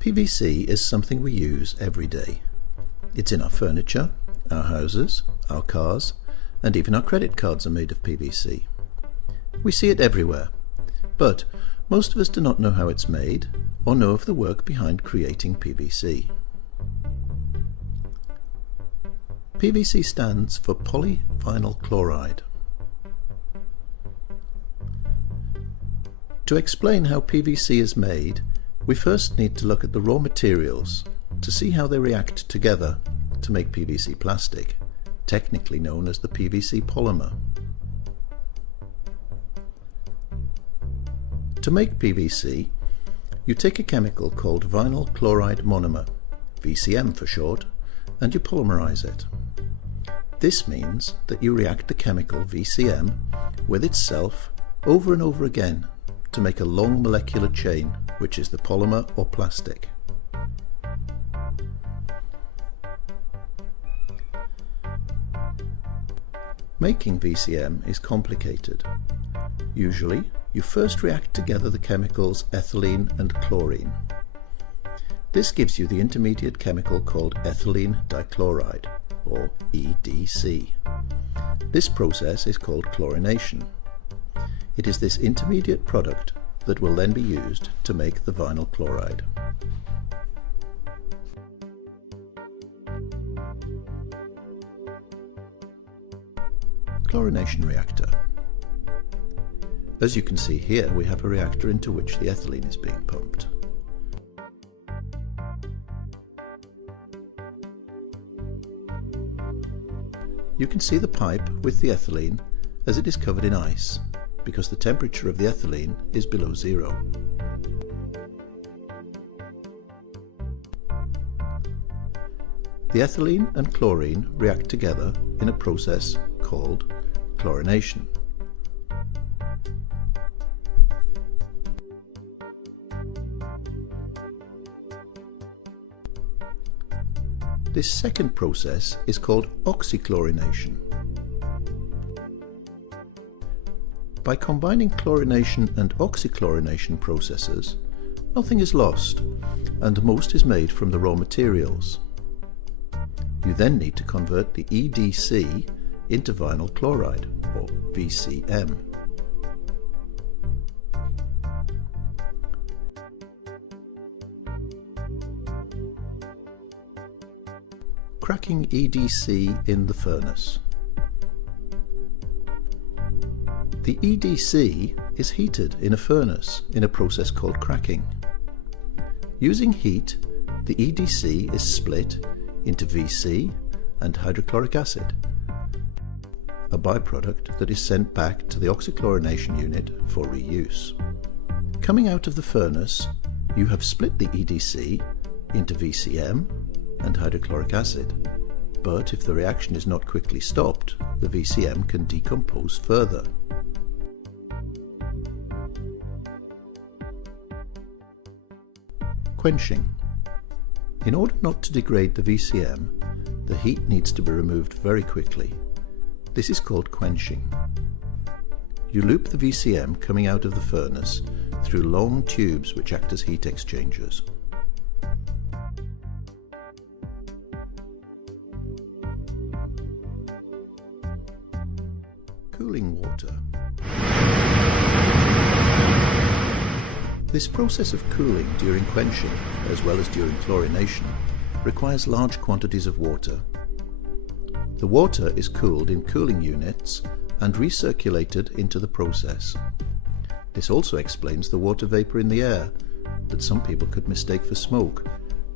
PVC is something we use every day. It's in our furniture, our houses, our cars, and even our credit cards are made of PVC. We see it everywhere, but most of us do not know how it's made or know of the work behind creating PVC. PVC stands for polyvinyl chloride. To explain how PVC is made, we first need to look at the raw materials to see how they react together to make PVC plastic, technically known as the PVC polymer. To make PVC, you take a chemical called vinyl chloride monomer, VCM for short, and you polymerize it. This means that you react the chemical VCM with itself over and over again to make a long molecular chain, which is the polymer or plastic. Making VCM is complicated. Usually, you first react together the chemicals ethylene and chlorine. This gives you the intermediate chemical called ethylene dichloride, or EDC. This process is called chlorination. It is this intermediate product that will then be used to make the vinyl chloride. Chlorination reactor. As you can see here, we have a reactor into which the ethylene is being pumped. You can see the pipe with the ethylene as it is covered in ice, because the temperature of the ethylene is below zero. The ethylene and chlorine react together in a process called chlorination. This second process is called oxychlorination. By combining chlorination and oxychlorination processes, nothing is lost, and most is made from the raw materials. You then need to convert the EDC into vinyl chloride, or VCM. Cracking EDC in the furnace. The EDC is heated in a furnace in a process called cracking. Using heat, the EDC is split into VC and hydrochloric acid, a byproduct that is sent back to the oxychlorination unit for reuse. Coming out of the furnace, you have split the EDC into VCM and hydrochloric acid, but if the reaction is not quickly stopped, the VCM can decompose further. Quenching. In order not to degrade the VCM, the heat needs to be removed very quickly. This is called quenching. You loop the VCM coming out of the furnace through long tubes which act as heat exchangers. Cooling water. This process of cooling during quenching, as well as during chlorination, requires large quantities of water. The water is cooled in cooling units and recirculated into the process. This also explains the water vapour in the air that some people could mistake for smoke,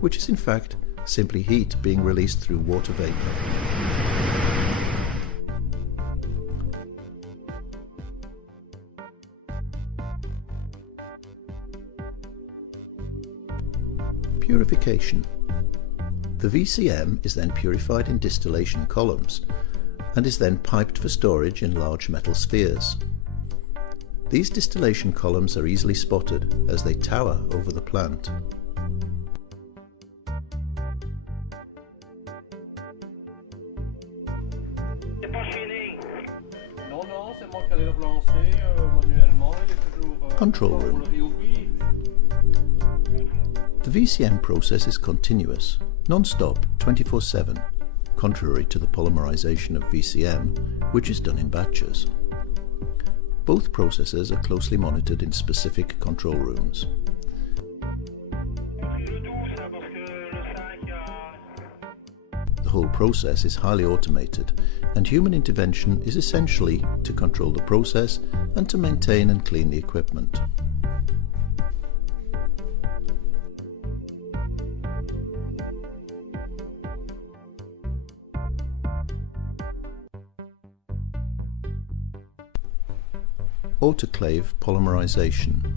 which is in fact simply heat being released through water vapour. Purification. The VCM is then purified in distillation columns and is then piped for storage in large metal spheres. These distillation columns are easily spotted as they tower over the plant. Control room. The VCM process is continuous, non-stop, 24/7, contrary to the polymerization of VCM, which is done in batches. Both processes are closely monitored in specific control rooms. The whole process is highly automated, and human intervention is essentially to control the process and to maintain and clean the equipment. Autoclave polymerization.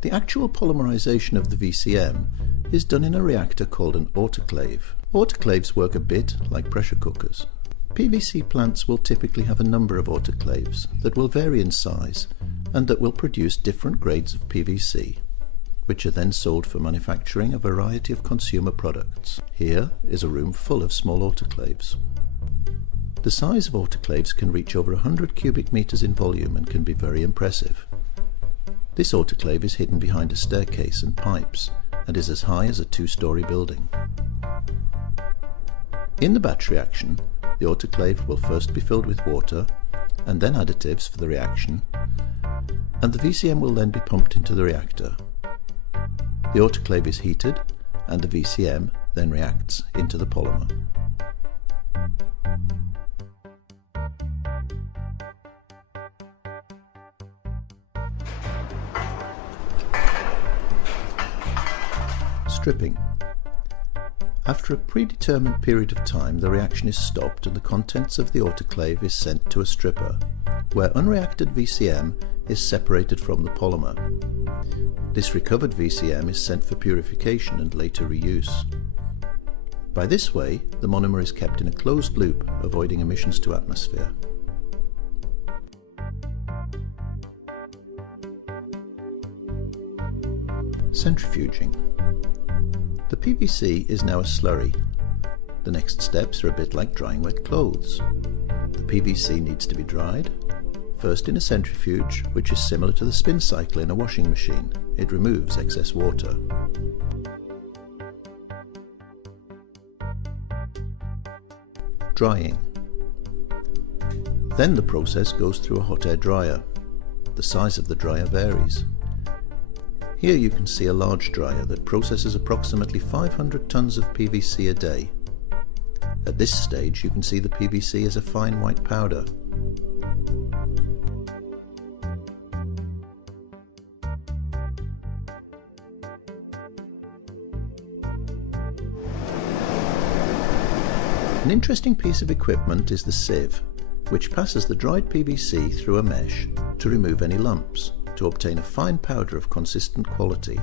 The actual polymerization of the VCM is done in a reactor called an autoclave. Autoclaves work a bit like pressure cookers. PVC plants will typically have a number of autoclaves that will vary in size and that will produce different grades of PVC, which are then sold for manufacturing a variety of consumer products. Here is a room full of small autoclaves. The size of autoclaves can reach over 100 cubic meters in volume and can be very impressive. This autoclave is hidden behind a staircase and pipes and is as high as a 2-story building. In the batch reaction, the autoclave will first be filled with water and then additives for the reaction, and the VCM will then be pumped into the reactor. The autoclave is heated and the VCM then reacts into the polymer. Stripping. After a predetermined period of time, the reaction is stopped and the contents of the autoclave is sent to a stripper, where unreacted VCM is separated from the polymer. This recovered VCM is sent for purification and later reuse. By this way, the monomer is kept in a closed loop, avoiding emissions to atmosphere. Centrifuging. The PVC is now a slurry. The next steps are a bit like drying wet clothes. The PVC needs to be dried, first in a centrifuge, which is similar to the spin cycle in a washing machine. It removes excess water. Drying. Then the process goes through a hot air dryer. The size of the dryer varies. Here you can see a large dryer that processes approximately 500 tons of PVC a day. At this stage you can see the PVC as a fine white powder. An interesting piece of equipment is the sieve, which passes the dried PVC through a mesh to remove any lumps, to obtain a fine powder of consistent quality.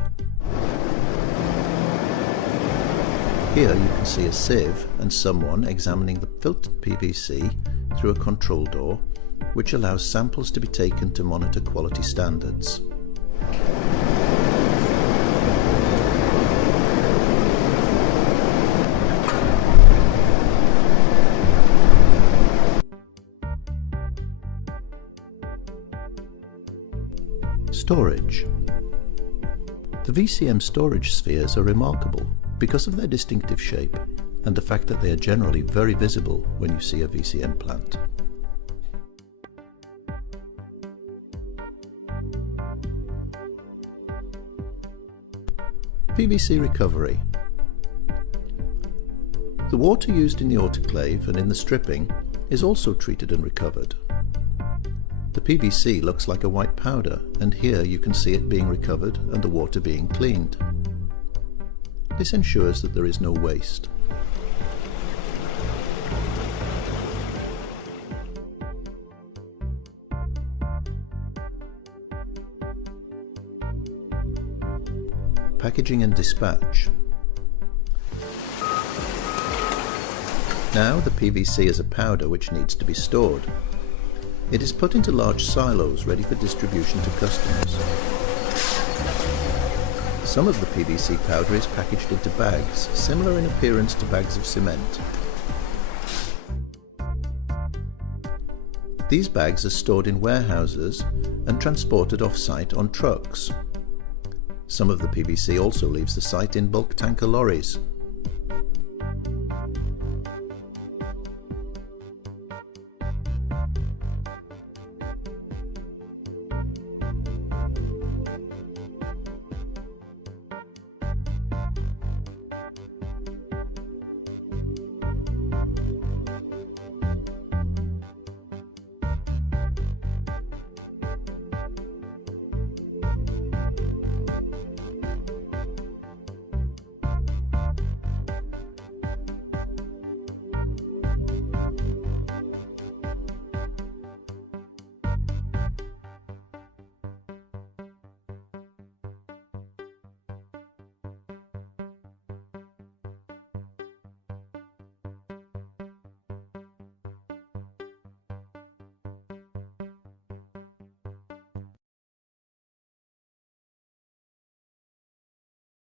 Here you can see a sieve and someone examining the filtered PVC through a control door, which allows samples to be taken to monitor quality standards. Storage. The VCM storage spheres are remarkable because of their distinctive shape and the fact that they are generally very visible when you see a VCM plant. PVC recovery. The water used in the autoclave and in the stripping is also treated and recovered. The PVC looks like a white powder, and here you can see it being recovered and the water being cleaned. This ensures that there is no waste. Packaging and dispatch. Now the PVC is a powder which needs to be stored. It is put into large silos ready for distribution to customers. Some of the PVC powder is packaged into bags, similar in appearance to bags of cement. These bags are stored in warehouses and transported off-site on trucks. Some of the PVC also leaves the site in bulk tanker lorries.